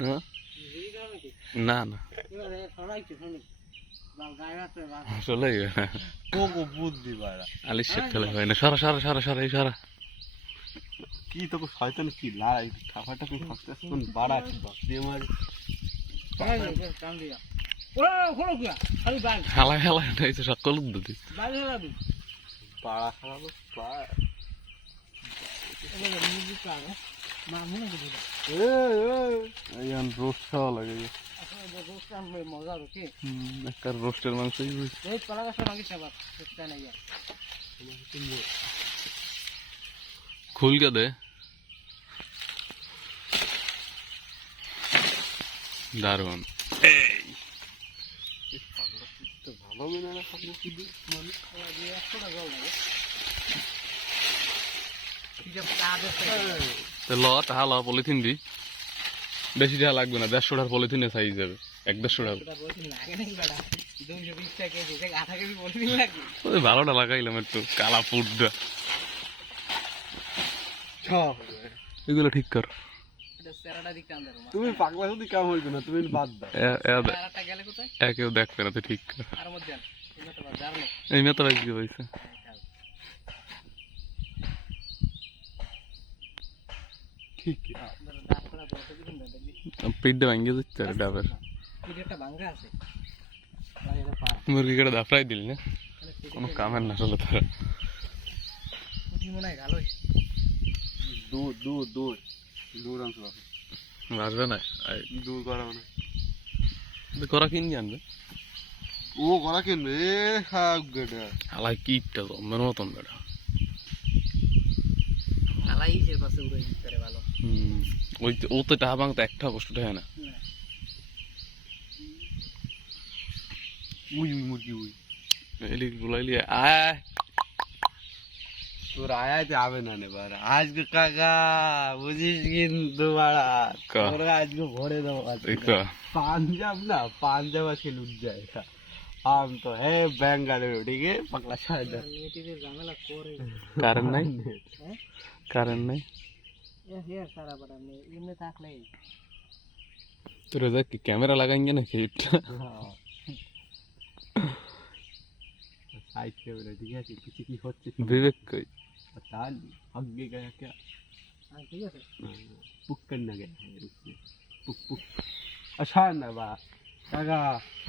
হ্যাঁ? না না। আসলে কোকো বুদ্ধি বাড়া শেখ ঠেলে হয় না। সারা সারা সারা সারা এই সারা। কি তোকে শয়তান কি লড়াই ঠাপাটা কি ফাঁকতে কোন বাড়া কি বাপ দিয়ে মারি। হালা হালা এটাইছে সকল দিদি পাড়া খারাপ পাড়া। খাওয়া রোস্টের মাংসই খুলকে দে দারুণ ভালো মেনে না খাব কি দিয়ে মানে তো ল তাহা ল পলিথিন দি। বেশি টাকা লাগবে না দেড়শো টাকার পলিথিনে সাইজ যাবে এক দেড়শো টাকা ভালোটা লাগাইলাম একটু কালা ফুটটা এগুলো ঠিক কর। তুমি পাগলা যদি কাম হইবে না তুমি বাদ দাও। এ- এ দে- দেখবে না তুই ঠিক কর। এই মেয়ে তো কি হয়েছে ঠিক পিঠটা ভাঙ্গে যাচ্ছে আর ডাবের। মুরগি কেটে দাফরাই দিলি না? কোনো কামের না আসলে তারা। দূর না? দূর করা তো করা কিন জানবে ও করা কিনবে? এ হাক গেডা। ওই ও তো একটা কষ্ট হয় না। উই উই মুরগি উই। এলি বুলাইলি আয়। তোর আয়াতে হবে না এবার আজকে কাকা বুঝিস কিন্তু বাড়া? তোর আজকে ভরে দেবো। পাঞ্জাব না পাঞ্জাব আজকে লুট যায়। हम तो है बेंगलुरु ठीक है? पकड़ा शायद कारण नहीं? कारण नहीं? तो रोजा की कैमरा लगाएँगे ना फिर साइड कैमरा ठीक है किसी की होती विवेक कोई। पता नहीं आगे गया क्या? हाँ, पुक करना गया है पुक पुक। अच्छा ना बा क्या